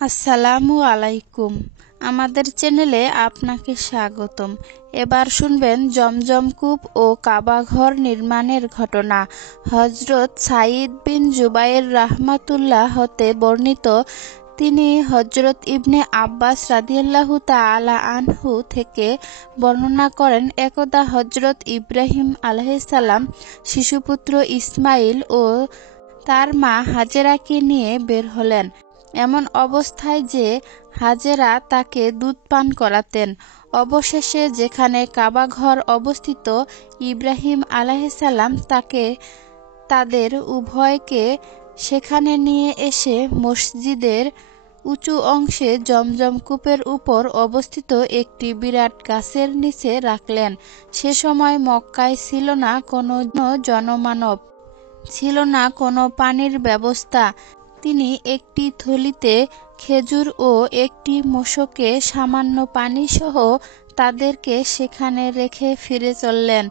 আসসালামু আলাইকুম। আমাদের চ্যানেলে আপনাকে স্বাগতম। এবার শুনবেন জমজম কূপ ও কাবা ঘর নির্মাণের ঘটনা। হযরত সাঈদ বিন জুবাইর রাহমাতুল্লাহ হতে বর্ণিত, তিনি হযরত ইবনে আব্বাস রাদিয়াল্লাহু তাআলা আনহু থেকে বর্ণনা করেন, একদা হযরত ইব্রাহিম আলাইহিস সালাম শিশুপুত্র ইসমাইল ও তার মা হাজেরাকে নিয়ে বের হলেন। এমন অবস্থায় যে হাজেরা তাকে দুধ পান করাতেন। অবশেষে যেখানে কাবা ঘর অবস্থিত, ইব্রাহিম আলাইহিস সালাম তাদের উভয়কে সেখানে নিয়ে এসে মসজিদের উঁচু অংশে জমজম কূপের উপর অবস্থিত একটি বিরাট গাছের নিচে রাখলেন। সে সময় মক্কায় ছিল না কোনো জনমানব, ছিল না কোনো পানির ব্যবস্থা। তিনি একটি থলিতে খেজুর ও একটি মোষকে সামান্য পানিসহ তাদেরকে সেখানে রেখে ফিরে চললেন।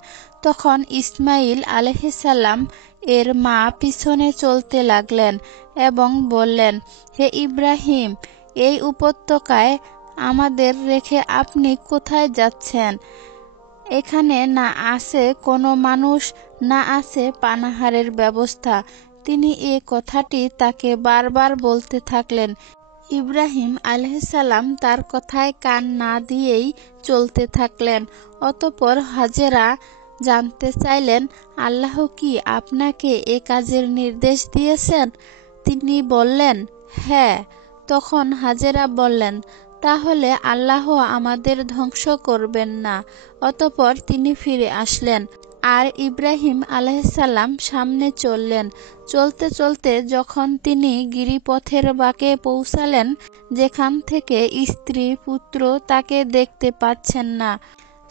তখন ইসমাইল আলাইহিস সালাম এর মা পিছনে চলতে লাগলেন এবং বললেন, হে ইব্রাহিম, এই উপত্যকায় আমাদের রেখে আপনি কোথায় যাচ্ছেন? এখানে না আছে কোনো মানুষ, না আছে পানাহারের ব্যবস্থা। তিনি এ কথাটি তাকে বারবার বলতে থাকলেন। ইব্রাহিম আলাইহিস সালাম তার কথায় কান না দিয়েই চলতে থাকলেন। অতঃপর হাজেরা জানতে চাইলেন, আল্লাহ কি আপনাকে এ কাজের নির্দেশ দিয়েছেন? তিনি বললেন, হ্যাঁ। তখন হাজেরা বললেন, তাহলে আল্লাহ আমাদের ধ্বংস করবেন না। অতঃপর তিনি ফিরে আসলেন আর ইব্রাহিম আলাইহিস সালাম সামনে চললেন। চলতে চলতে যখন তিনি গিরিপথের বাঁকে পৌঁছালেন, যেখান থেকে স্ত্রী পুত্র তাকে দেখতে পাচ্ছেন না,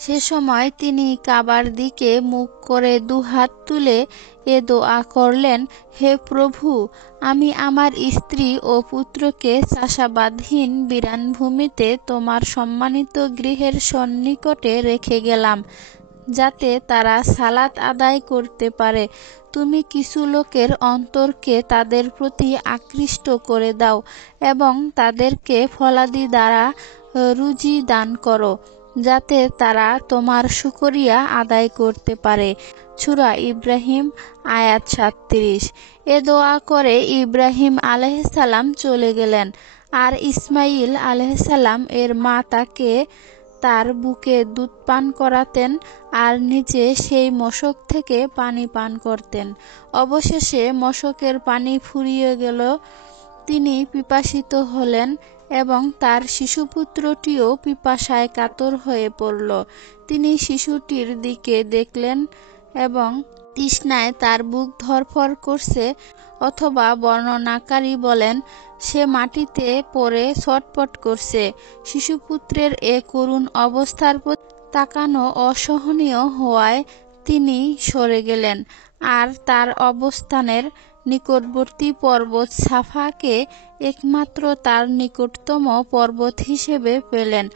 সে সময় তিনি কাবার দিকে মুখ করে দুহাত তুলে এ দোয়া করলেন, হে প্রভু, আমি আমার স্ত্রী ও পুত্রকে চাষাবাদহীন বিরান ভূমিতে তোমার সম্মানিত গৃহের সন্নিকটে রেখে গেলাম, যাতে তারা সালাত আদায় করতে পারে। তুমি কিছু লোকের অন্তরকে তাদের প্রতি আকৃষ্ট করে দাও এবং তাদেরকে ফলাদি দ্বারা রুজি দান করো, যাতে তারা তোমার শুকরিয়া আদায় করতে পারে। সূরা ইব্রাহিম আয়াত ৩৭। এ দোয়া করে ইব্রাহিম আলাইহিস সালাম চলে গেলেন আর ইসমাইল আলাইহিস সালাম এর মা তাকে তার বুকে দুধ পান করাতেন আর নিজে সেই মশক থেকে পানি পান করতেন। অবশেষে মশকের পানি ফুরিয়ে গেল, তিনি পিপাসিত হলেন এবং তার শিশুপুত্রটিও পিপাসায় কাতর হয়ে পড়ল। তিনি শিশুটির দিকে দেখলেন এবং তৃষ্ণায় তার বুক ধড়ফড় করছে, অথবা বর্ণনাকারী বলেন, সে মাটিতে পড়ে ছটফট করছে। শিশুপুত্রের এ করুণ অবস্থার প্রতি তাকানো অসহনীয় হওয়ায় তিনি সরে গেলেন আর তার অবস্থানের নিকটবর্তী পর্বত সাফাকে একমাত্র তার নিকটতম পর্বত হিসেবে পেলেন।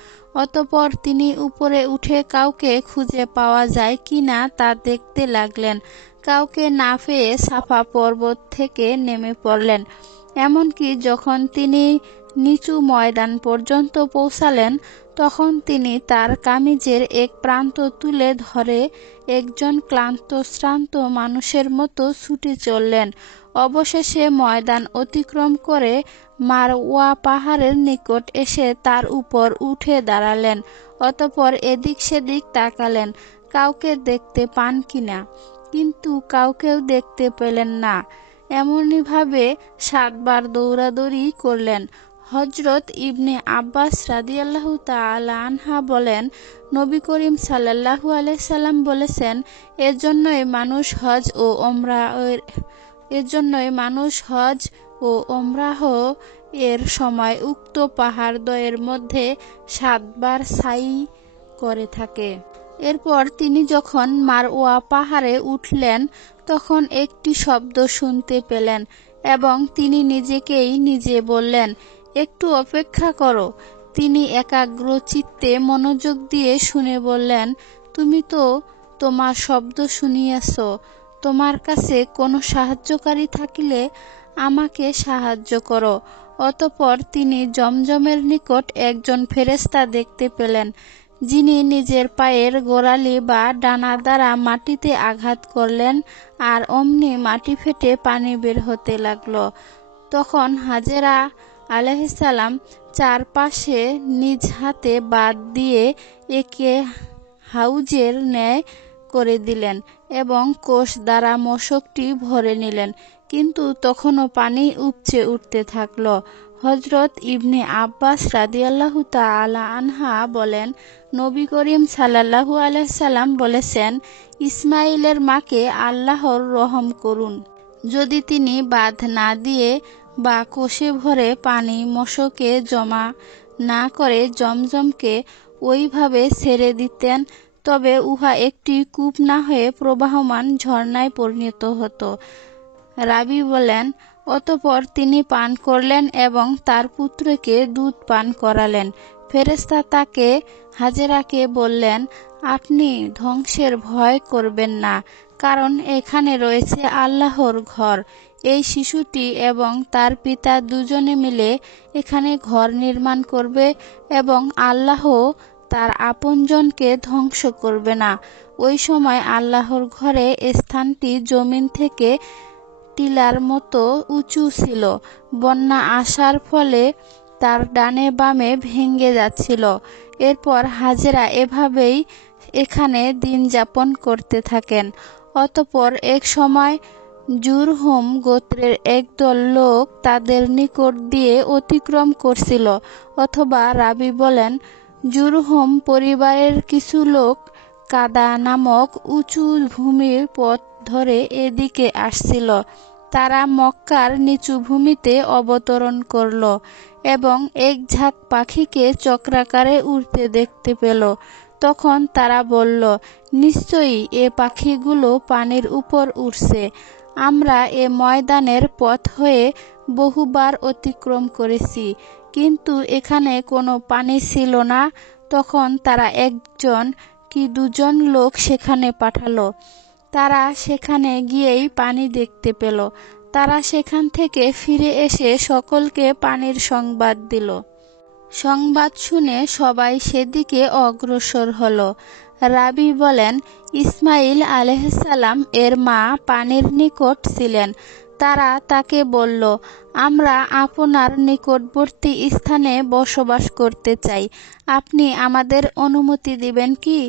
অতঃপর তিনি উপরে উঠে কাউকে খুঁজে পাওয়া যায় কিনা তা দেখতে লাগলেন। কাউকে না পেয়ে সাফা পর্বত থেকে নেমে পড়লেন। এমনকি যখন তিনি নিচু ময়দান পর্যন্ত পৌঁছালেন, তখন তিনি তার কামিজের এক প্রান্ত তুলে ধরে একজন ক্লান্ত শ্রান্ত মানুষের মতো ছুটে চললেন। অবশেষে ময়দান অতিক্রম করে মারওয়া পাহাড়ের নিকট এসে তার উপর উঠে দাঁড়ালেন। অতঃপর এদিক সেদিক তাকালেন কাউকে দেখতে পান কিনা, কিন্তু কাউকেও দেখতে পেলেন না। এমনিভাবে ৭ বার দৌড়াদৌড়ি করলেন। হযরত ইবনে আব্বাস রাদিয়াল্লাহু তাআলা আনহা বলেন, নবী করিম সাল্লাল্লাহু আলাইহি সাল্লাম বলেছেন, এজন্যই মানুষ হজ ও ওমরাহ এর সময় উক্ত পাহাড়দ্বয়ের মধ্যে ৭ বার সাই করে থাকে। এরপর তিনি যখন মারওয়া পাহাড়ে উঠলেন, তখন একটি শব্দ শুনতে পেলেন এবং তিনি নিজেকেই নিজে বললেন, একটু অপেক্ষা করো। তিনি একাগ্র চিত্তে মনোযোগ দিয়ে শুনে বললেন, তুমি তো তোমার শব্দ শুনিয়াছ, তোমার কাছে কোনো সাহায্যকারী থাকিলে আমাকে সাহায্য করো। অতঃপর তিনি জমজমের নিকট একজন ফেরেশতা দেখতে পেলেন, যিনি নিজের পায়ের গোড়ালি বা ডানা দ্বারা মাটিতে আঘাত করলেন, আর অমনি মাটি ফেটে পানি বের হতে লাগল। তখন হাজেরা আলাইহিসসালাম চারপাশে নিজ হাতে বাঁধ দিয়ে একে হাউজের ন্যায় করে দিলেন এবং কোষ দ্বারা মশকটি ভরে নিলেন, কিন্তু তখনও পানি উপচে উঠতে থাকল। হযরত ইবনে আব্বাস রাদিয়াল্লাহু তাআলা আনহা বলেন, নবী করিম সাল্লাল্লাহু আলাইহি সাল্লাম বলেছেন, ইসমাইলের মাকে আল্লাহর রহম করুন। যদি তিনি বাঁধ না দিয়ে বা কোষে ভরে পানি মশকে জমা না করে জমজমকে ওইভাবে ছেড়ে দিতেন, তবে উহা একটি কূপ না হয়ে প্রবাহমান ঝর্ণায় পরিণত হতো। রাবী বলেন, অতঃপর তিনি পান করলেন এবং তার পুত্রকে দুধ পান করালেন। ফেরেশতা তাকে হাজেরাকে বললেন, আপনি ধ্বংসের ভয় করবেন না, কারণ এখানে রয়েছে আল্লাহর ঘর। এই শিশুটি এবং তার পিতা দুজনে মিলে এখানে ঘর নির্মাণ করবে এবং আল্লাহ তার আপনজনকে ধ্বংস করবে না। ওই সময় আল্লাহর ঘরে স্থানটি জমিন থেকে টিলার মতো উঁচু ছিল। বন্যা আসার ফলে তার ডানে বামে ভেঙে যাচ্ছিল। এরপর হাজেরা এভাবেই এখানে দিন যাপন করতে থাকেন। অতঃপর এক সময় জুরহুম গোত্রের একদল লোক তাদের নিকট দিয়ে অতিক্রম করছিল, অথবা রাবী বলেন, জুরহুম পরিবারের কিছু লোক কাদা নামক উঁচু ভূমির পথ ধরে এদিকে আসছিল। তারা মক্কার নিচু ভূমিতে অবতরণ করল এবং এক ঝাঁক পাখিকে চক্রাকারে উড়তে দেখতে পেল। তখন তারা বলল, নিশ্চয়ই এ পাখিগুলো পানির উপর উড়ছে। আমরা এ ময়দানের পথ হয়ে বহুবার অতিক্রম করেছি, কিন্তু এখানে কোনো পানি ছিল না। তখন তারা একজন কি দুজন লোক সেখানে পাঠালো। তারা সেখানে গিয়েই পানি দেখতে পেল। তারা সেখান থেকে ফিরে এসে সকলকে পানির সংবাদ দিল। সংবাদ শুনে সবাই সেদিকে অগ্রসর হলো। রাবী বলেন, ইসমাইল আলাইহিসসালাম এর মা পানির নিকট ছিলেন। তারা তাকে বলল, আমরা আপনার নিকটবর্তী স্থানে বসবাস করতে চাই, আপনি আমাদের অনুমতি দিবেন কি?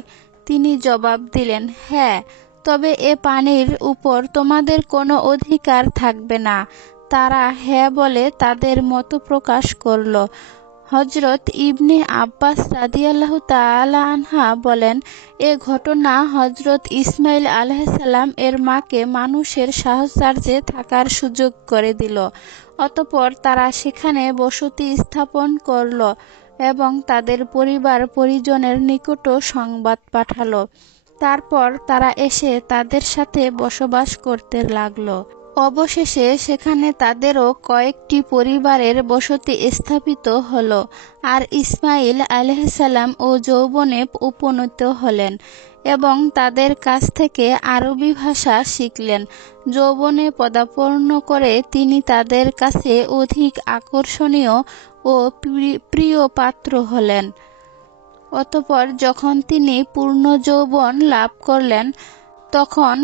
তিনি জবাব দিলেন, হ্যাঁ, তবে এ পানির উপর তোমাদের কোনো অধিকার থাকবে না। তারা হ্যাঁ বলে তাদের মত প্রকাশ করল। হযরত ইবনে আব্বাস রাদিয়াল্লাহু তাআলা আনহা বলেন, এ ঘটনা হযরত ইসমাইল আলাইহিসসালাম এর মাকে মানুষের সাহচর্যে থাকার সুযোগ করে দিল। অতঃপর তারা সেখানে বসতি স্থাপন করল এবং তাদের পরিবার পরিজনের নিকটও সংবাদ পাঠালো। তারপর তারা এসে তাদের সাথে বসবাস করতে লাগলো। অবশেষে সেখানে তাদেরও কয়েকটি পরিবারের বসতি স্থাপিত হলো, আর ইসমাইল আলাইহিসসালাম ও যৌবনে উপনীত হলেন এবং তাদের কাছ থেকে আরবি ভাষা শিখলেন। যৌবনে পদার্পণ করে তিনি তাদের কাছে অধিক আকর্ষণীয় ও প্রিয় পাত্র হলেন। অতঃপর যখন তিনি পূর্ণ যৌবন লাভ করলেন, তখন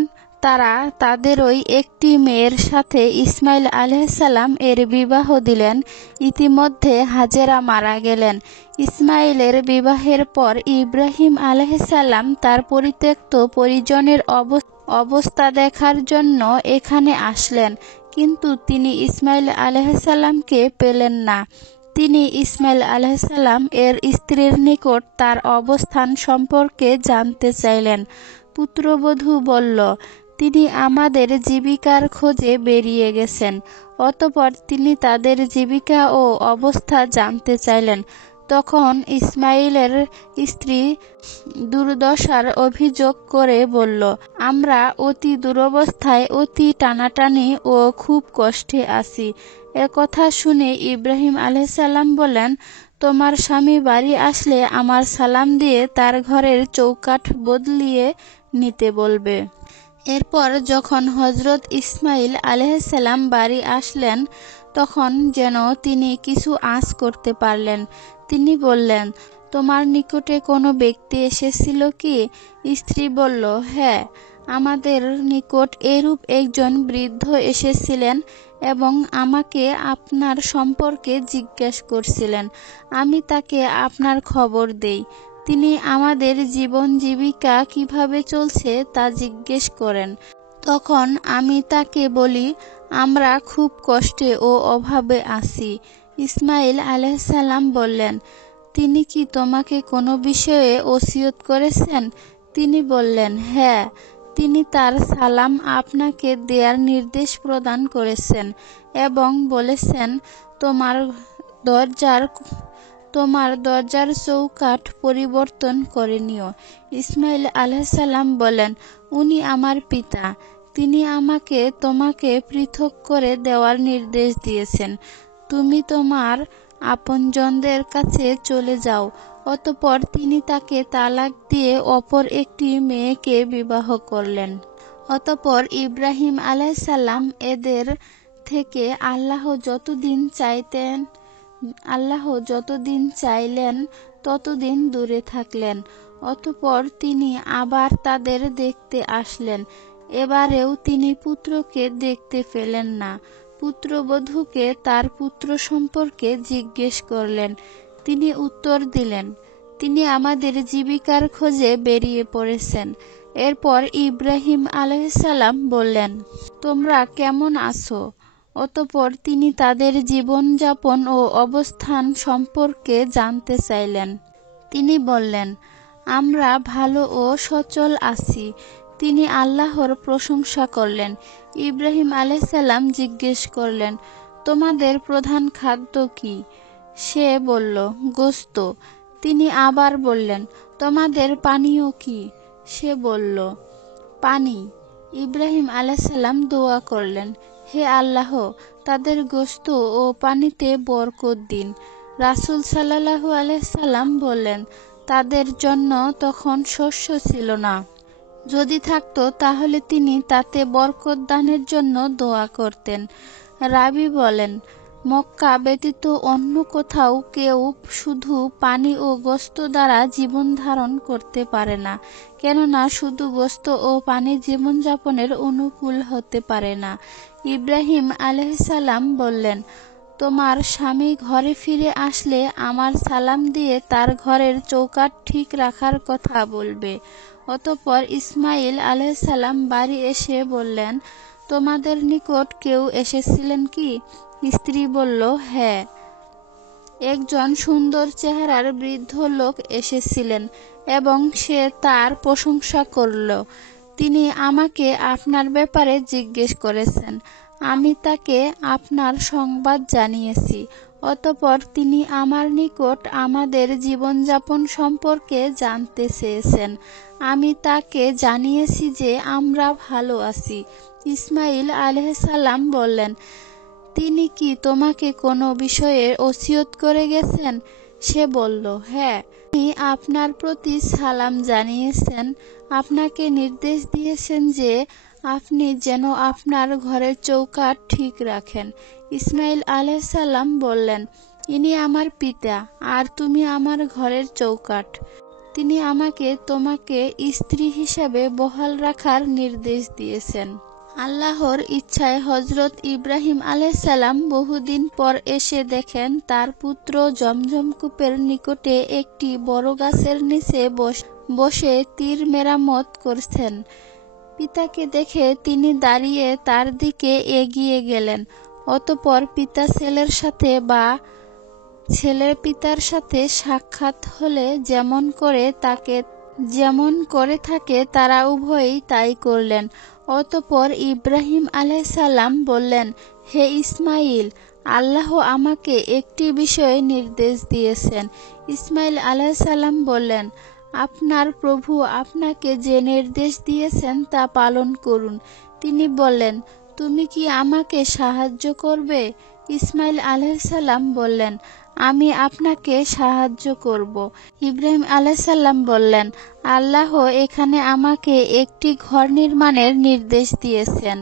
তারা তাদেরই একটি মেয়ের সাথে ইসমাইল আলাইহিসসালাম এর বিবাহ দিলেন। ইতিমধ্যে হাজেরা মারা গেলেন। ইসমাইলের বিবাহের পর ইব্রাহিম আলাইহিসসালাম তার পরিত্যক্ত পরিজনের অবস্থা দেখার জন্য এখানে আসলেন, কিন্তু তিনি ইসমাইল আলাইহিসসালামকে পেলেন না। তিনি ইসমাইল আলাইহিসসালাম এর স্ত্রীর নিকট তার অবস্থান সম্পর্কে জানতে চাইলেন। পুত্রবধূ বলল, তিনি আমাদের জীবিকার খোঁজে বেরিয়ে গেছেন। অতঃপর তিনি তাদের জীবিকা ও অবস্থা জানতে চাইলেন। তখন ইসমাইলের স্ত্রী দুর্দশার অভিযোগ করে বলল, আমরা অতি দুরবস্থায়, অতি টানাটানি ও খুব কষ্টে আছি। এ কথা শুনে ইব্রাহিম আলাইহিসসালাম বলেন, তোমার স্বামী বাড়ি আসলে আমার সালাম দিয়ে তার ঘরের চৌকাঠ বদলিয়ে নিতে বলবে। এরপর যখন হযরত ইসমাইল আলাইহিসসালাম বাড়ি আসলেন, তখন যেন তিনি কিছু আঁচ করতে পারলেন। তিনি বললেন, তোমার নিকটে কোনো ব্যক্তি এসেছিল কি? স্ত্রী বলল, হ্যাঁ, আমাদের নিকট এরূপ একজন বৃদ্ধ এসেছিলেন এবং আমাকে আপনার সম্পর্কে জিজ্ঞেস করছিলেন। আমি তাকে আপনার খবর দেই। তিনি আমাদের জীবন জীবিকা কিভাবে চলছে তা জিজ্ঞেস করেন। তখন আমি তাকে বলি, আমরা খুব কষ্টে ও অভাবে আছি। ইসমাইল আলাইহিসসালাম বললেন, তিনি কি তোমাকে কোনো বিষয়ে ওসিয়ত করেছেন? তিনি বললেন, হ্যাঁ, তিনি তার সালাম আপনাকে দেয়ার নির্দেশ প্রদান করেছেন এবং বলেছেন, তোমার দরজার চৌকাঠ পরিবর্তন করে নিও। ইসমাইল আলাইহিসসালাম বলেন, উনি আমার পিতা। তিনি আমাকে তোমাকে পৃথক করে দেওয়ার নির্দেশ দিয়েছেন। তুমি তোমার আপনজনদের কাছে চলে যাও। অতঃপর তিনি তাকে তালাক দিয়ে অপর একটি মেয়েকে বিবাহ করলেন। অতঃপর ইব্রাহিম আলাইহিসসালাম এদের থেকে আল্লাহ যতদিন চাইলেন ততদিন দূরে থাকলেন। অতঃপর তিনি আবার তাদের দেখতে আসলেন। এবারেও তিনি পুত্রকে দেখতে পেলেন না। পুত্রবধূকে তার পুত্র সম্পর্কে জিজ্ঞেস করলেন। তিনি উত্তর দিলেন, তিনি আমাদের জীবিকার খোঁজে বেরিয়ে পড়েছেন। এরপর ইব্রাহিম আলাইহিসসালাম বললেন, তোমরা কেমন আছো? অতঃপর তিনি তাদের জীবনযাপন ও অবস্থান সম্পর্কে জানতে চাইলেন। তিনি বললেন, আমরা ভালো ও সচল আছি। তিনি আল্লাহর প্রশংসা করলেন। ইব্রাহিম আলাইহিসসালাম জিজ্ঞেস করলেন, তোমাদের প্রধান খাদ্য কি? সে বলল, গোশত। তিনি আবার বললেন, তোমাদের পানীয় কি? সে বলল, পানি। ইব্রাহিম আলাইহিসসালাম দোয়া করলেন, হে আল্লাহ, তাদের গোশত ও পানিতে বরকত দিন। রাসূল সাল্লাল্লাহু আলাইহি সাল্লাম বললেন, তাদের জন্য তখন শস্য ছিল না। যদি থাকতো তাহলে তিনি তাতে বরকত দানের জন্য দোয়া করতেন। রাবী বলেন, মক্কা ব্যতীত অন্য কোথাও কেউ শুধু পানি ও গোশত দ্বারা জীবন ধারণ করতে পারে না, কেননা শুধু গোশত ও পানি জীবনযাপনের অনুকূল হতে পারে না। ইব্রাহিম আলাইহিসসালাম বললেন, তোমার স্বামী ঘরে ফিরে আসলে আমার সালাম দিয়ে তার ঘরের চৌকাঠ ঠিক রাখার কথা বলবে। অতঃপর ইসমাইল আলাইহিসসালাম বাড়ি এসে বললেন, তোমাদের নিকট কেউ এসেছিলেন কি? স্ত্রী বলল, হ্যাঁ, একজন সুন্দর চেহারার বৃদ্ধ লোক এসেছিলেন এবং সে তার প্রশংসা করল। তিনি আমাকে আপনার ব্যাপারে জিজ্ঞেস করেছেন। আমি তাকে আপনার সংবাদ জানিয়েছি। অতঃপর তিনি আমার নিকট আমাদের জীবনযাপন সম্পর্কে জানতে চেয়েছেন। আমি তাকে জানিয়েছি যে আমরা ভালো আছি। ইসমাইল আলাইহিসসালাম বললেন, তিনি কি তোমাকে কোনো বিষয়ে ওসিয়ত করে গেছেন? সে বলল, হ্যাঁ, তিনি আপনার প্রতি সালাম জানিয়েছেন, আপনাকে নির্দেশ দিয়েছেন যে আপনি যেন আপনার ঘরের চৌকাঠ ঠিক রাখেন। ইসমাইল আলাইহিসসালাম বললেন, ইনি আমার পিতা আর তুমি আমার ঘরের চৌকাঠ। তিনি আমাকে তোমাকে স্ত্রী হিসেবে বহাল রাখার নির্দেশ দিয়েছেন। আল্লাহর ইচ্ছায় হযরত ইব্রাহিম আলাইহিসসালাম বহুদিন পর এসে দেখেন তার পুত্র জমজম কূপের নিকটে একটি বড় গাছের নিচে বসে তীর মেরামত করছেন। পিতাকে দেখে তিনি দাঁড়িয়ে তার দিকে এগিয়ে গেলেন। অতঃপর পিতা ছেলের সাথে বা ছেলের পিতার সাথে সাক্ষাৎ হলে যেমন করে থাকে তারা উভয়েই তাই করলেন। অতঃপর ইব্রাহিম আলাইহিসসালাম বললেন, হে ইসমাইল, আল্লাহ আমাকে একটি বিষয়ে নির্দেশ দিয়েছেন। ইসমাইল আলাইহিসসালাম বললেন, আপনার প্রভু আপনাকে যে নির্দেশ দিয়েছেন তা পালন করুন। তিনি বললেন, তুমি কি আমাকে সাহায্য করবে? ইসমাইল আলাইহিসসালাম বললেন, আমি আপনাকে সাহায্য করব। ইব্রাহিম আলাইহিসসালাম বললেন, আল্লাহ এখানে আমাকে একটি ঘর নির্মাণের নির্দেশ দিয়েছেন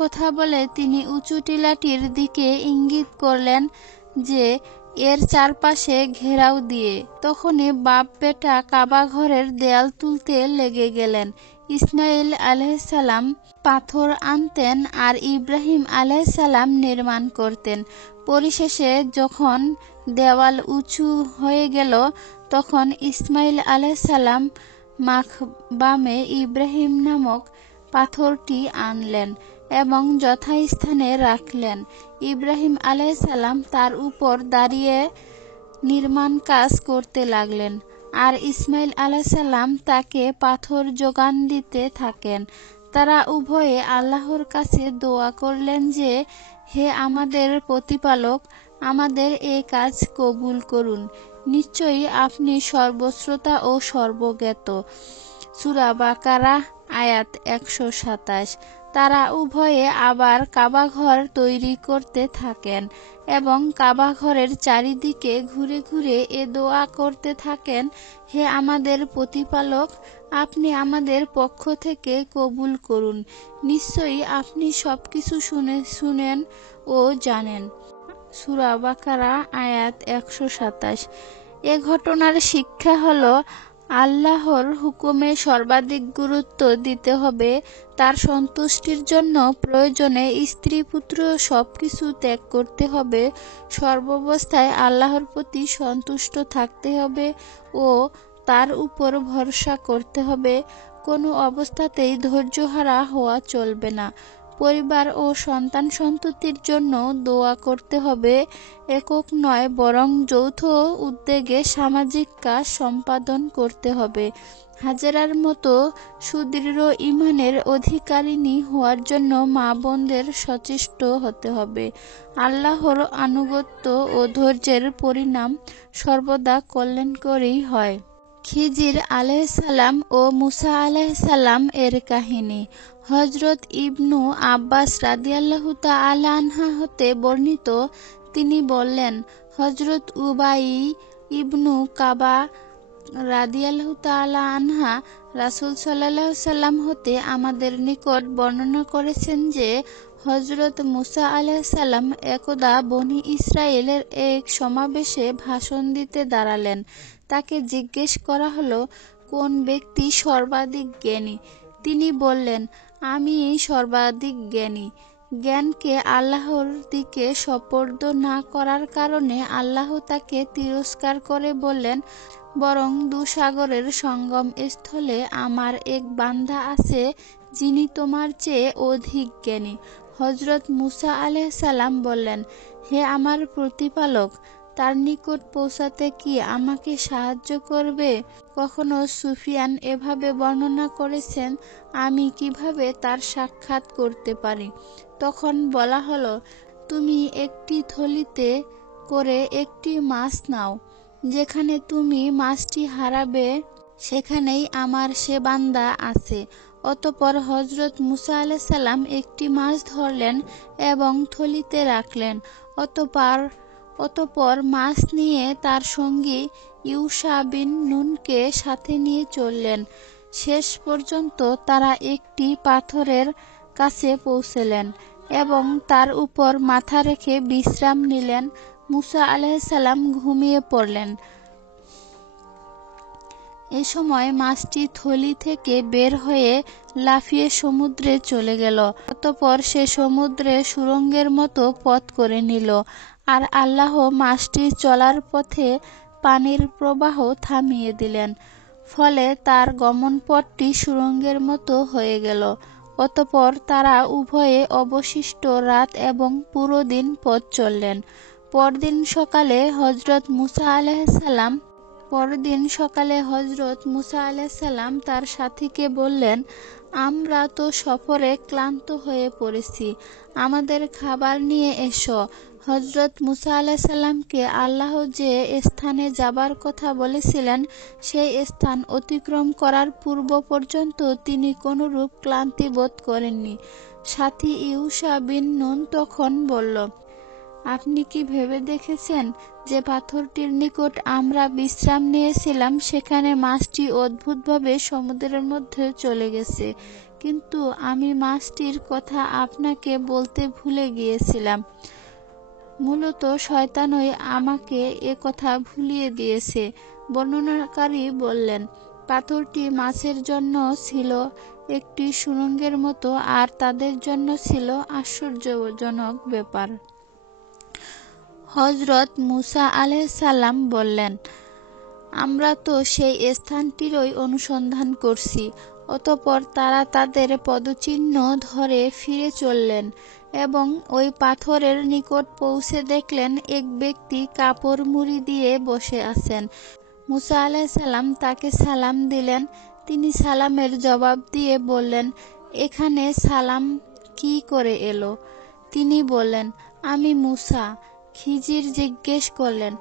কথা বলে তিনি উঁচু টিলাটির দিকে ইঙ্গিত করলেন যে এর চারপাশে ঘেরাও দিয়ে। তখনই বাপ বেটা কাবা ঘরের দেয়াল তুলতে লেগে গেলেন। ইসমাইল আলাইহিসসালাম পাথর আনতেন আর ইব্রাহিম আলাইহিসসালাম নির্মাণ করতেন। পরিশেষে যখন দেওয়াল উঁচু হয়ে গেল, তখন ইসমাইল আলাইহিসসালাম মাকবামে ইব্রাহিম নামক পাথরটি আনলেন এবং যথাস্থানে রাখলেন। ইব্রাহিম আলাইহিসসালাম তার উপর দাঁড়িয়ে নির্মাণ কাজ করতে লাগলেন আর ইসমাইল আলাইহিসসালাম তাকে পাথর যোগান দিতে থাকেন। তারা উভয়ে আল্লাহর কাছে দোয়া করলেন যে, হে আমাদের প্রতিপালক, আমাদের এ কাজ কবুল করুন। নিশ্চয়ই আপনি সর্বশ্রোতা ও সর্বজ্ঞাত। সূরা বাকারা আয়াত ১২৭। তারা উভয়ে আবার কাবাঘর তৈরি করতে থাকেন এবং কাবাঘরের চারিদিকে ঘুরে ঘুরে এ দোয়া করতে থাকেন, হে আমাদের প্রতিপালক, আপনি আমাদের পক্ষ থেকে কবুল করুন। নিশ্চয়ই আপনি সবকিছু শুনেন ও জানেন। সূরা বাকারা আয়াত ১২৭। এ ঘটনার শিক্ষা হলো, আল্লাহর হুকুমে সর্বাধিক গুরুত্ব দিতে হবে। তার সন্তুষ্টির জন্য প্রয়োজনে স্ত্রী পুত্র সবকিছু ত্যাগ করতে হবে। সর্বাবস্থায় আল্লাহর প্রতি সন্তুষ্ট থাকতে হবে ও তার উপর ভরসা করতে হবে। কোনো অবস্থাতেই ধৈর্যহারা হওয়া চলবে না। পরিবার ও সন্তান সন্ততির জন্য দোয়া করতে হবে। একক নয়, বরং যৌথ উদ্যোগে সামাজিক কাজ সম্পাদন করতে হবে। হাজেরার মতো সুদৃঢ় ঈমানের অধিকারিণী হওয়ার জন্য মা বোনদের সচেষ্ট হতে হবে। আল্লাহর আনুগত্য ও ধৈর্যের পরিণাম সর্বদা কল্যাণকরই হয়। খিজির আলাইহিসসালাম ও মুসা আলাইহিসসালাম এর কাহিনী। হযরত ইবনু আব্বাস রাদিয়াল্লাহু তাআলা আনহা হতে বর্ণিত, তিনি বললেন, হযরত উবাই ইবনু কাবা রাদিয়াল্লাহু তাআলা আনহা রাসূল সাল্লাল্লাহু আলাইহি সাল্লাম হতে আমাদের নিকট বর্ণনা করেছেন যে, হযরত মুসা আলাইহিস সালাম একদা বনী ইসরাইলের এক সমাবেশে ভাষণ দিতে দাঁড়ালেন। তাকে জিজ্ঞেস করা হলো, কোন ব্যক্তি সর্বাধিক জ্ঞানী? তিনি বললেন, আমি সর্বাধিক জ্ঞানী। জ্ঞানকে আল্লাহর দিকে সোপর্দ না করার কারণে আল্লাহ তাকে তিরস্কার করে বললেন, বরং দুসাগরের সঙ্গম স্থলে আমার এক বান্দা আছে যিনি তোমার চেয়ে অধিক জ্ঞানী। হযরত মুসা আলাইহিস সালাম বললেন, হে আমার প্রতিপালক, তার নিকট পৌঁছাতে কি আমাকে সাহায্য করবে? কখনো সুফিয়ান এভাবে বর্ণনা করেছেন, আমি কিভাবে তার সাক্ষাৎ করতে পারি? তখন বলা হলো, তুমি একটি থলিতে করে একটি মাছ নাও। যেখানে তুমি মাছটি হারাবে সেখানেই আমার সে বান্দা আছে। অতঃপর হযরত মুসা আলাইহিস সালাম একটি মাছ ধরলেন এবং থলিতে রাখলেন। অতঃপর মাছ নিয়ে তার সঙ্গী ইউশা বিন নুনকে সাথে নিয়ে চললেন। শেষ পর্যন্ত তারা একটি পাথরের কাছে পৌঁছলেন এবং তার উপর মাথা রেখে বিশ্রাম নিলেন। মুসা আলাইহিস সালাম ঘুমিয়ে পড়লেন। এ সময় মাছটি থলি থেকে বের হয়ে লাফিয়ে সমুদ্রে চলে গেল। অতঃপর সে সমুদ্রে সুড়ঙ্গের মতো পথ করে নিল, আর আল্লাহ মাছটির চলার পথে পানির প্রবাহ থামিয়ে দিলেন। ফলে তার গমনপথটি সুড়ঙ্গের মতো হয়ে গেল। অতঃপর তারা উভয়ে অবশিষ্ট রাত এবং পুরো দিন পথ চললেন। পরদিন সকালে হযরত মুসা আলাইহিস সালাম তার সাথীকে বললেন, আমরা তো সফরে ক্লান্ত হয়ে পড়েছি, আমাদের খাবার নিয়ে এসো। হযরত মুসা আলাইহিস সালামকে আল্লাহ যে স্থানে যাবার কথা বলেছিলেন সেই স্থান অতিক্রম করার পূর্ব পর্যন্ত তিনি কোনরূপ ক্লান্তি বোধ করেননি। সাথী ইউশা বিন নুন তখন বলল, আপনি কি ভেবে দেখেছেন যে পাথরটির নিকট আমরা বিশ্রাম নিয়েছিলাম সেখানে মাছটি অদ্ভুতভাবে সমুদ্রের মধ্যে চলে গেছে, কিন্তু আমি মাছটির কথা আপনাকে বলতে ভুলে গিয়েছিলাম। মূলত শয়তানই আমাকে এ কথা ভুলিয়ে দিয়েছে। বর্ণনাকারী বললেন, পাথরটি মাছের জন্য ছিল একটি সুড়ঙ্গের মতো, আর তাদের জন্য ছিল আশ্চর্যজনক ব্যাপার। হযরত মুসা আলাইহিস সালাম বললেন, আমরা তো সেই স্থানটিরই অনুসন্ধান করছি। অতঃপর তারা তাদের পদচিহ্ন ধরে ফিরে চললেন এবং ওই পাথরের নিকট পৌঁছে দেখলেন এক ব্যক্তি কাপড় মুড়ি দিয়ে বসে আছেন। মুসা আলাইহিস সালাম তাকে সালাম দিলেন। তিনি সালামের জবাব দিয়ে বললেন, এখানে সালাম কি করে এলো? তিনি বললেন, আমি মুসা। খিজির জিজ্ঞেস করলেন,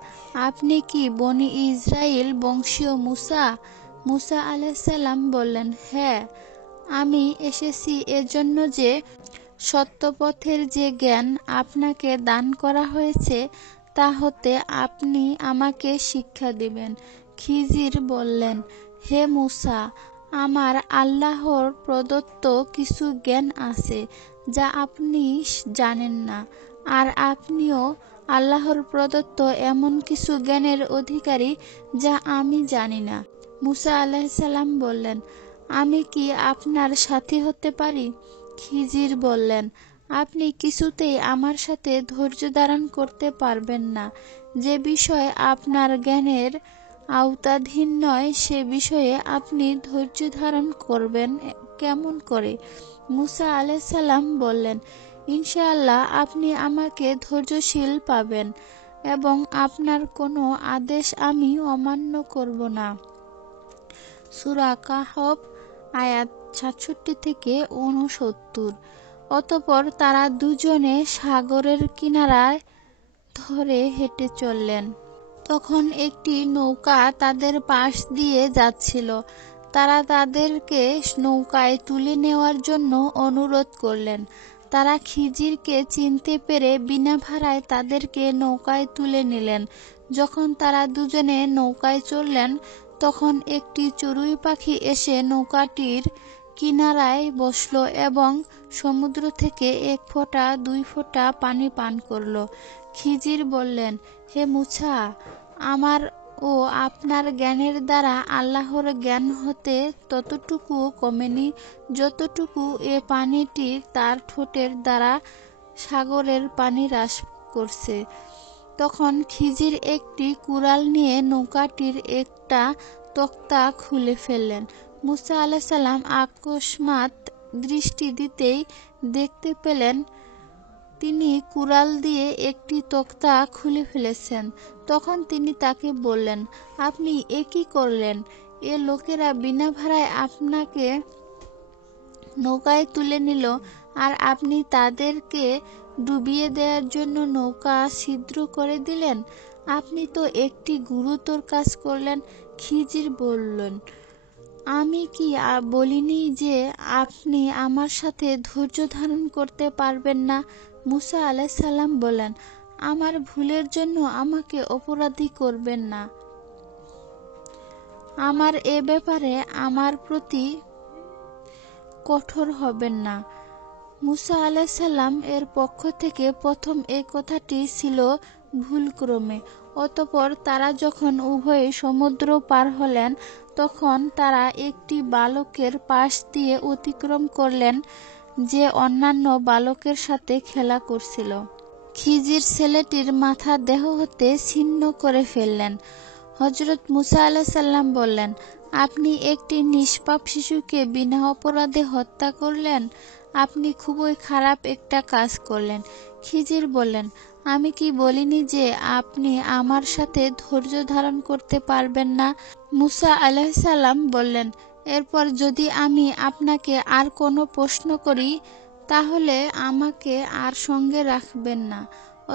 আপনি কি বনি ইসরাইল বংশীয় মুসা? মুসা আলাইহিস সালাম বললেন, হ্যাঁ, আমি এসেছি এজন্য যে সত্যপথের যে জ্ঞান আপনাকে দান করা হয়েছে তা হতে আপনি আমাকে শিক্ষা দিবেন। খিজির বললেন, হে মুসা, আমার আল্লাহর প্রদত্ত কিছু জ্ঞান আছে যা আপনি জানেন না, আর আপনিও আল্লাহর প্রদত্ত এমন কিছু জ্ঞানের অধিকারী যা আমি জানি না। মুসা আলাইহিস সালাম বললেন, আমি কি আপনার সাথী হতে পারি? খিজির বললেন, আপনি কিছুতেই আমার সাথে ধৈর্য ধারণ করতে পারবেন না। যে বিষয় আপনার জ্ঞানের আওতাধীন নয় সে বিষয়ে আপনি ধৈর্য ধারণ করবেন কেমন করে? মুসা আলাইহিস সালাম বললেন, ইনশাআল্লাহ আপনি আমাকে ধৈর্যশীল পাবেন এবং আপনার কোনো আদেশ আমি অমান্য করব না। সূরা কাহফ আয়াত ৬৭ থেকে ৬৯। অতঃপর তারা দুজনে সাগরের কিনারায় ধরে হেঁটে চললেন। তখন একটি নৌকা তাদের পাশ দিয়ে যাচ্ছিল। তারা তাদেরকে নৌকায় তুলে নেওয়ার জন্য অনুরোধ করলেন। তারা খিজিরকে চিনতে পেরে বিনা ভাড়ায় তাদেরকে নৌকায় তুলে নিলেন। যখন তারা দুজনে নৌকায় চড়লেন তখন একটি চড়ুই পাখি এসে নৌকাটির কিনারায় বসল এবং সমুদ্র থেকে ১ ফোঁটা ২ ফোঁটা পানি পান করল। খিজির বললেন, হে মুসা, আমার ও আপনার জ্ঞানের দ্বারা আল্লাহর জ্ঞান হতে ততটুকু কমেনি যতটুকু এ পানিটি তার ঠোঁটের দ্বারা সাগরের পানি হ্রাস করছে। তখন খিজির একটি কুড়াল নিয়ে নৌকাটির একটা তক্তা খুলে ফেললেন। মুসা আলাইহিস সালাম আকস্মাৎ দৃষ্টি দিতেই দেখতে পেলেন তিনি কুড়াল দিয়ে একটি তক্তা খুলে ফেলেছেন। তখন তিনি তাকে বললেন, আপনি এ কি করলেন? এ লোকেরা বিনা ভাড়ায় আপনাকে নৌকায় তুলে নিল, আর আপনি তাদেরকে ডুবিয়ে দেওয়ার জন্য নৌকা ছিদ্র করে দিলেন। আপনি তো একটি গুরুতর কাজ করলেন। খিজির বললেন, আমি কি বলিনি যে আপনি আমার সাথে ধৈর্য ধারণ করতে পারবেন না? মুসা আলাইহিস সালাম বললেন, আমার ভুলের জন্য আমাকে অপরাধী করবেন না। আমার এ ব্যাপারে আমার প্রতি কঠোর হবেন না। মুসা আলাইহিস সালাম এর পক্ষ থেকে প্রথম এ কথাটি ছিল ভুলক্রমে। অতঃপর তারা যখন উভয়ে সমুদ্র পার হলেন তখন তারা একটি বালকের পাশ দিয়ে অতিক্রম করলেন যে অন্যান্য বালকের সাথে খেলা করছিল। খিজির ছেলেটির মাথা দেহ হতে ছিন্ন করে ফেললেন। হযরত মুসা আলাইহিস সালাম বললেন, আপনি একটি নিষ্পাপ শিশুকে বিনা অপরাধে হত্যা করলেন। আপনি খুবই খারাপ একটা কাজ করলেন। খিজির বললেন, আমি কি বলিনি যে আপনি আমার সাথে ধৈর্য ধারণ করতে পারবেন না? মুসা আলাইহিস সালাম বললেন, এরপর যদি আমি আপনাকে আর কোনো প্রশ্ন করি তাহলে আমাকে আর সঙ্গে রাখবেন না।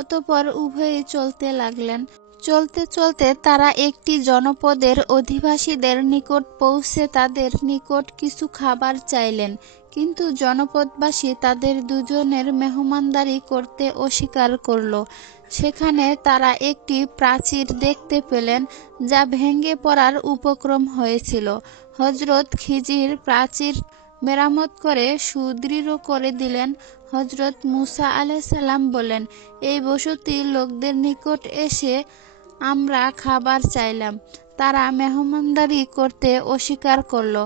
অতঃপর উভয়ে চলতে লাগলেন। চলতে চলতে তারা একটি জনপদের অধিবাসীদের নিকট পৌঁছে তাদের নিকট কিছু খাবার চাইলেন, কিন্তু জনপদবাসী তাদের দুজনের মেহমানদারি করতে অস্বীকার করল। সেখানে তারা একটি প্রাচীর দেখতে পেলেন যা ভেঙে পড়ার উপক্রম হয়েছিল। হযরত খিজির প্রাচীর মেরামত করে সুদৃঢ় করে দিলেন। হযরত মুসা আলাইহিসসালাম বললেন, এই বসতি লোকদের নিকট এসে আমরা খাবার চাইলাম, তারা মেহমানদারি করতে অস্বীকার করল,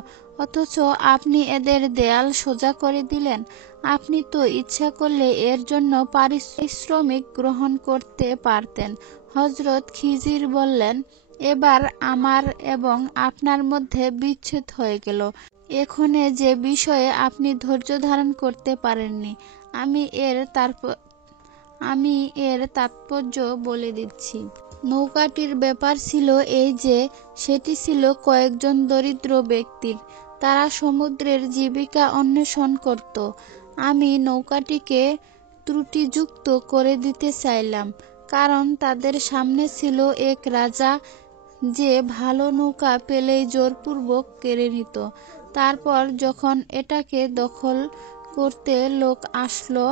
অথচ আপনি এদের দেয়াল সোজা করে দিলেন। আপনি তো ইচ্ছা করলে এর জন্য পারিশ্রমিক গ্রহণ করতে পারতেন। হযরত খিজির বললেন, এবার আমার এবং আপনার মধ্যে বিচ্ছেদ হয়ে গেল। এখানে যে বিষয়ে আপনি ধৈর্য ধারণ করতে পারেননি, আমি এর তাৎপর্য বলে দিচ্ছি। নৌকাটির ব্যাপার ছিল এই যে, সেটি ছিল কয়েকজন দরিদ্র ব্যক্তির। তারা সমুদ্রের জীবিকা অন্বেষণ করত। আমি নৌকাটিকে ত্রুটিযুক্ত করে দিতে চাইলাম, কারণ তাদের সামনে ছিল এক রাজা, যে ভালো নৌকা পেলেই জোরপূর্বক কেড়ে নিত। তারপর যখন এটাকে দখল করতে লোক আসলো,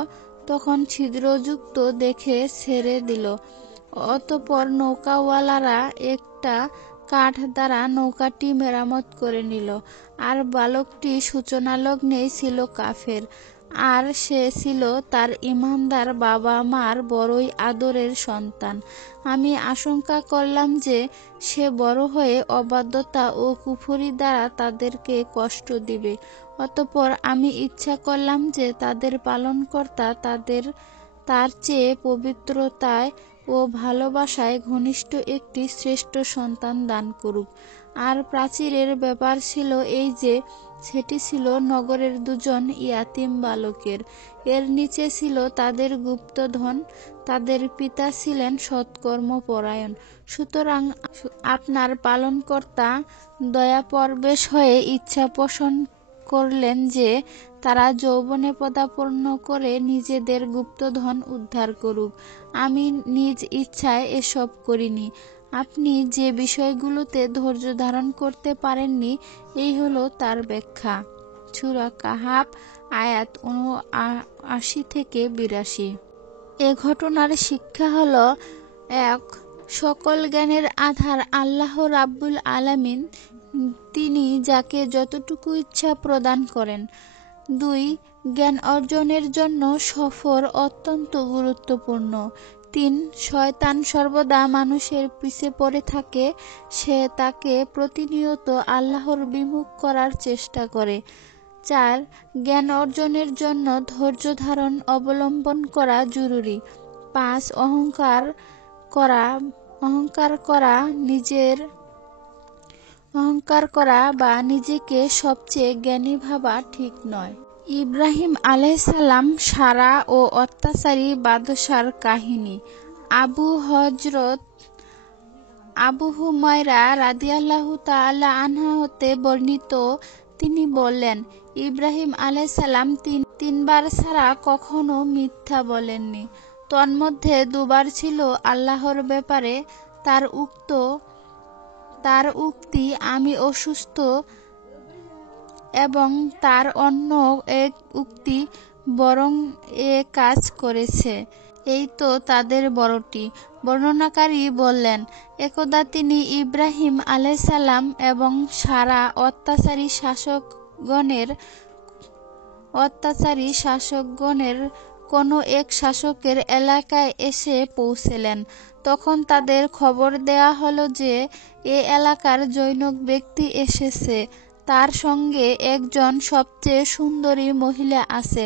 তখন ছিদ্রযুক্ত দেখে ছেড়ে দিল। অতঃপর নৌকাওয়ালারা একটা কাঠ দ্বারা নৌকাটি মেরামত করে নিল। আর বালকটি সূচনালগ্নেই ছিল কাফের, আর সে ছিল তার ঈমানদার বাবা মার বড়ই আদরের সন্তান। আমি আশঙ্কা করলাম যে সে বড় হয়ে অবাধ্যতা ও কুফরি দ্বারা তাদেরকে কষ্ট দিবে। অতঃপর আমি ইচ্ছা করলাম যে তাদের পালনকর্তা তার চেয়ে পবিত্রতায় ও ভালোবাসায় ঘনিষ্ঠ একটি শ্রেষ্ঠ সন্তান দান করুক। আর প্রাচীরের ব্যাপার ছিল এই যে, সেটি ছিল নগরের দুজন ইয়াতীম বালকের। এর নিচে ছিল তাদের গুপ্তধন। তাদের পিতা ছিলেন সৎকর্মপরায়ণ। সুতরাং আপনার পালনকর্তা দয়াপরবশ হয়ে ইচ্ছা পোষণ করলেন যে তারা যৌবনে পদার্পণ করে নিজেদের গুপ্তধন উদ্ধার করুক। আমি নিজ ইচ্ছায় এসব করিনি। আপনি যে বিষয়গুলোতে ধৈর্য ধারণ করতে পারেননি, এই হলো তার ব্যাখ্যা। সূরা কাহাফ আয়াত ৭৯-৮২। এ ঘটনার শিক্ষা হলো: ১. সকল জ্ঞানের আধার আল্লাহ রাব্বুল আলামিন, তিনি যাকে যতটুকু ইচ্ছা প্রদান করেন। ২. জ্ঞান অর্জনের জন্য সফর অত্যন্ত গুরুত্বপূর্ণ। ৩. শয়তান সর্বদা মানুষের পিছে পড়ে থাকে, সে তাকে প্রতিনিয়ত আল্লাহর বিমুখ করার চেষ্টা করে। ৪. জ্ঞান অর্জনের জন্য ধৈর্য ধারণ অবলম্বন করা জরুরি। ৫. অহংকার করা বা নিজেকে সবচেয়ে জ্ঞানী ভাবা ঠিক নয়। ইব্রাহিম আলাইহিসসালাম, সারা ও অত্যাচারী বাদশার কাহিনী। হযরত আবু হুমায়রা রাদিয়াল্লাহু তাআলা আনহু হতে বর্ণিত, তিনি বলেন, ইব্রাহিম আলাইহিসসালাম তিনবার ছাড়া কখনো মিথ্যা বলেননি। তন্মধ্যে দুবার ছিল আল্লাহর ব্যাপারে তার উক্তি, আমি অসুস্থ, এবং তার অন্য এক উক্তি, বরং এ কাজ করেছে, এই তো তাদের বড়টি। বর্ণনাকারী বললেন, একদা তিনি ইব্রাহিম আলাইহিসসালাম এবং সারা অত্যাচারী শাসকগণের কোনো এক শাসকের এলাকায় এসে পৌঁছলেন। তখন তাদের খবর দেয়া হলো যে এ এলাকার জনৈক ব্যক্তি এসেছে, তার সঙ্গে একজন সবচেয়ে সুন্দরী মহিলা আছে।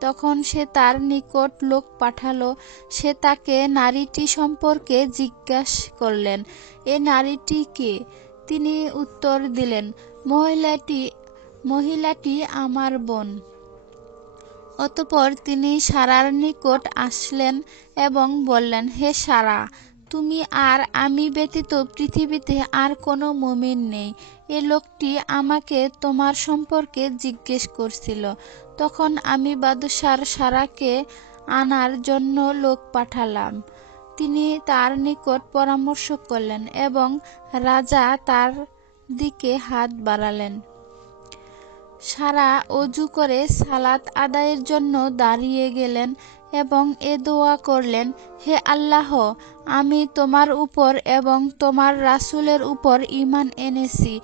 তখন সে তার নিকট লোক পাঠালো। সে তাকে নারীটি সম্পর্কে জিজ্ঞাসা করলেন, এ নারীটি কে? তিনি উত্তর দিলেন, মহিলাটি আমার বোন। অতঃপর তিনি সারার নিকট আসলেন এবং বললেন, হে সারা, তুমি আর আমি ব্যতীত পৃথিবীতে আর কোনো মুমিন নেই। এ লোকটি আমাকে তোমার সম্পর্কে জিজ্ঞেস করছিল। তখন আমি বাদশার সারাকে আনার জন্য লোক পাঠালাম। তিনি তার নিকট পরামর্শ করলেন এবং রাজা তার দিকে হাত বাড়ালেন। সারা অজু করে সালাত আদায়ের জন্য দাঁড়িয়ে গেলেন এবং এ দোয়া করলেন, হে আল্লাহ, আমি তোমার উপর এবং তোমার রাসূলের উপর ঈমান এনেছি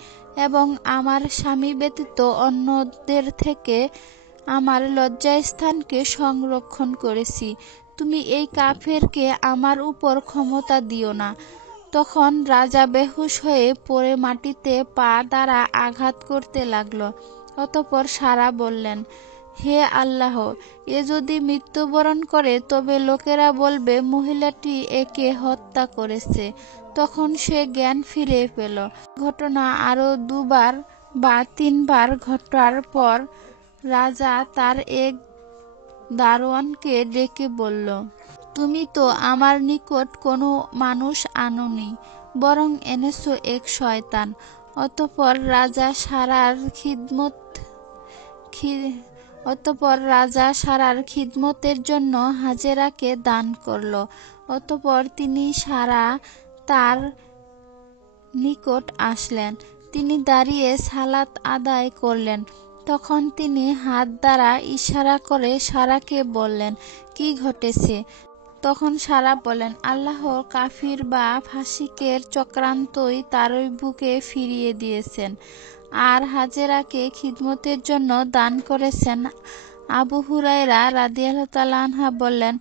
এবং আমার স্বামী ব্যতীত অন্যদের থেকে আমার লজ্জাস্থানকে সংরক্ষণ করেছি। তুমি এই কাফেরকে আমার উপর ক্ষমতা দিও না। তখন রাজা বেহুশ হয়ে পড়ে মাটিতে পা দ্বারা আঘাত করতে লাগল। অতঃপর সারা বললেন, হে আল্লাহ, এ যদি মৃত্যুবরণ করে তবে লোকেরা বলবে মহিলাটি একে হত্যা করেছে। তখন সে জ্ঞান ফিরে পেল। ঘটনা আরো 2 বা 3 ঘটার পর রাজা তার এক দারোয়ানকে ডেকে বলল, তুমি তো আমার নিকট কোনো মানুষ আনোনি, বরং এনেছো এক শয়তান। অতঃপর রাজা সারার খিদমতের জন্য হাজেরাকে দান করল। অতঃপর তিনি সারা তার নিকট আসলেন। তিনি দাঁড়িয়ে সালাত আদায় করলেন। তখন তিনি হাত দ্বারা ইশারা করে সারাকে বললেন, কি ঘটেছে? তখন সারা বলেন, আল্লাহর কাফির বা ফাসিকের চক্রান্তই তারই বুকে ফিরিয়ে দিয়েছেন, আর হাজেরাকে খিদমতের জন্য দান করেছেন। আবু হুরায়রা রাদিয়াল্লাহু তাআলা আনহু বললেন,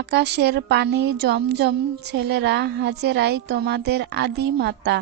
আকাশের পানি জমজম ছেলেরা হাজেরাই তোমাদের আদি মাতা।